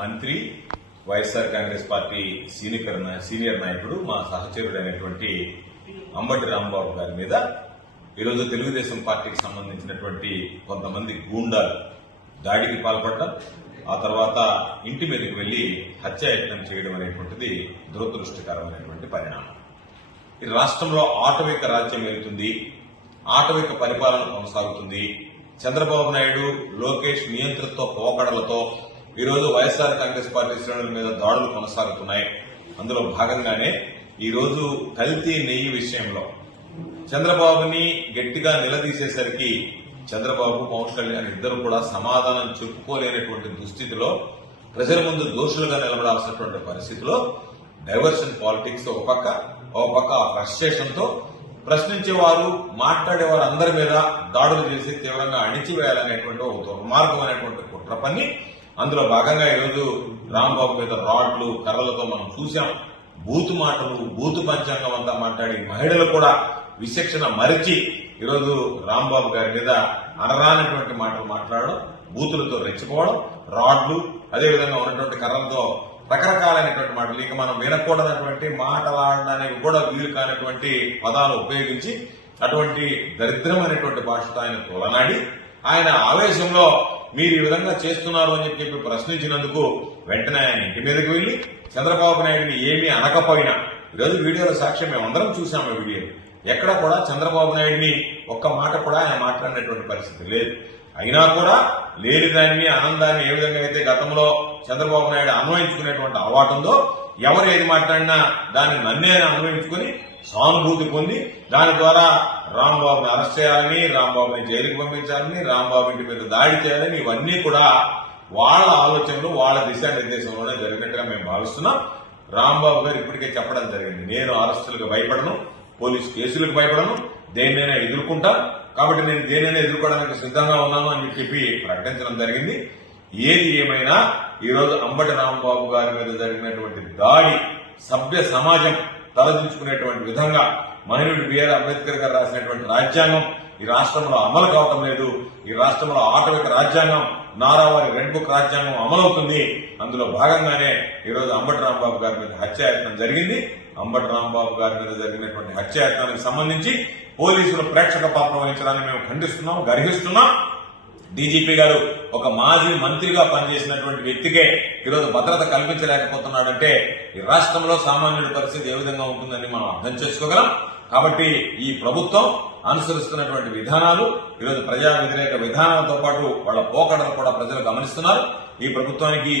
మంత్రి YSR Congress party senior నాయకుడు మా సహచరుడైనటువంటి అంబటి రాంబాబు గారి మీద ఈరోజు తెలుగుదేశం పార్టీకి సంబంధించినటువంటి కొంతమంది గూండాలు దాడికి పాల్పడటం, ఆ తర్వాత ఇంటి మీదకి వెళ్లి హత్యాయత్నం చేయడం అనేటువంటిది దురదృష్టకరమైనటువంటి పరిణామం. ఈ రాష్ట్రంలో ఆటవిక రాజ్యం వెళ్తుంది, ఆటవిక పరిపాలన కొనసాగుతుంది. చంద్రబాబు నాయుడు, లోకేష్ నియంతృత్వ పోకడలతో ఈరోజు వైఎస్ఆర్ కాంగ్రెస్ పార్టీ శ్రేణుల మీద దాడులు కొనసాగుతున్నాయి. అందులో భాగంగానే ఈరోజు కల్తీ నెయ్యి విషయంలో చంద్రబాబుని గట్టిగా నిలదీసేసరికి చంద్రబాబు, పవన్ కళ్యాణ్ ఇద్దరు కూడా సమాధానం చెప్పుకోలేనటువంటి దుస్థితిలో ప్రజల ముందు దోషులుగా నిలబడాల్సినటువంటి పరిస్థితిలో డైవర్షన్ పాలిటిక్స్ ఒక పక్క ఫ్రస్ట్రేషన్ తో ప్రశ్నించేవారు, మాట్లాడేవారు అందరి మీద దాడులు చేసి తీవ్రంగా అణిచివేయాలనేటువంటి ఒక దుర్మార్గమైనటువంటి కుట్ర పని. అందులో భాగంగా ఈరోజు రాంబాబు మీద రాడ్లు, కర్రలతో మనం చూశాం. బూతు మాటలు, బూతు పంచాంగం అంతా మాట్లాడి మహిళలు కూడా విచక్షణ మరిచి ఈరోజు రాంబాబు గారి మీద అనరానటువంటి మాటలు మాట్లాడడం, బూతులతో రెచ్చిపోవడం, రాడ్లు, అదేవిధంగా ఉన్నటువంటి కర్రలతో రకరకాలైనటువంటి మాటలు, ఇక మనం వినకూడనటువంటి మాటలాడడానికి కూడా వీలు కానటువంటి పదాలు ఉపయోగించి అటువంటి దరిద్రమైనటువంటి భాషతో ఆయన తోలనాడి, ఆయన ఆవేశంలో మీరు ఈ విధంగా చేస్తున్నారు అని చెప్పి ప్రశ్నించినందుకు వెంటనే ఆయన ఇంటి మీదకి వెళ్లి చంద్రబాబు నాయుడిని ఏమీ అనకపోయినా, ఈరోజు వీడియోలో సాక్ష్యం మేమందరం చూసాము. ఈ వీడియో ఎక్కడ కూడా చంద్రబాబు నాయుడిని ఒక్క మాట కూడా ఆయన మాట్లాడినటువంటి పరిస్థితి లేదు. అయినా కూడా లేని దాన్ని, ఆనందాన్ని ఏ విధంగా అయితే గతంలో చంద్రబాబు నాయుడు అన్వయించుకునేటువంటి అలవాటుందో, ఎవరు ఏది మాట్లాడినా దాన్ని నన్నే అన్వయించుకుని సానుభూతి పొంది దాని ద్వారా రాంబాబుని అరెస్ట్ చేయాలని, రాంబాబుని జైలుకి పంపించాలని, రాంబాబు ఇంటి మీద దాడి చేయాలని, ఇవన్నీ కూడా వాళ్ళ ఆలోచనలు, వాళ్ళ దిశానిర్దేశంలోనే జరిగినట్టుగా మేము భావిస్తున్నాం. రాంబాబు గారు ఇప్పటికే చెప్పడం జరిగింది, నేను అరెస్టులకు భయపడను, పోలీసు కేసులకు భయపడను, దేన్నైనా ఎదుర్కొంటా, కాబట్టి నేను దేన్నైనా ఎదుర్కోవడానికి సిద్ధంగా ఉన్నాను అని చెప్పి ప్రకటించడం జరిగింది. ఏది ఏమైనా ఈరోజు అంబటి రాంబాబు గారి మీద జరిగినటువంటి దాడి సభ్య సమాజం తలదించుకునేటువంటి విధంగా మహనీయుడు బిఆర్ అంబేద్కర్ గారు రాసినటువంటి రాజ్యాంగం ఈ రాష్ట్రంలో అమలు కావటం లేదు. ఈ రాష్ట్రంలో ఆటవిక రాజ్యాంగం, నారావారి రెడ్ బుక్ రాజ్యాంగం అమలవుతుంది. అందులో భాగంగానే ఈరోజు అంబటి రాంబాబు గారి మీద హత్యాయత్నం జరిగింది. అంబటి రాంబాబు గారి మీద జరిగినటువంటి హత్యాయత్నానికి సంబంధించి పోలీసులు ప్రేక్షక పాత్ర వహించడాన్ని మేము ఖండిస్తున్నాం, గర్హిస్తున్నాం. డీజీపీ గారు ఒక మాజీ మంత్రిగా పనిచేసినటువంటి వ్యక్తికే ఈరోజు భద్రత కల్పించలేకపోతున్నాడంటే ఈ రాష్ట్రంలో సామాన్యుడి పరిస్థితి ఏ విధంగా ఉంటుందని మనం అర్థం చేసుకోగలం. కాబట్టి ఈ ప్రభుత్వం అనుసరిస్తున్నటువంటి విధానాలు, ఈరోజు ప్రజా వ్యతిరేక విధానాలతో పాటు వాళ్ళ పోకడలు కూడా ప్రజలు గమనిస్తున్నారు. ఈ ప్రభుత్వానికి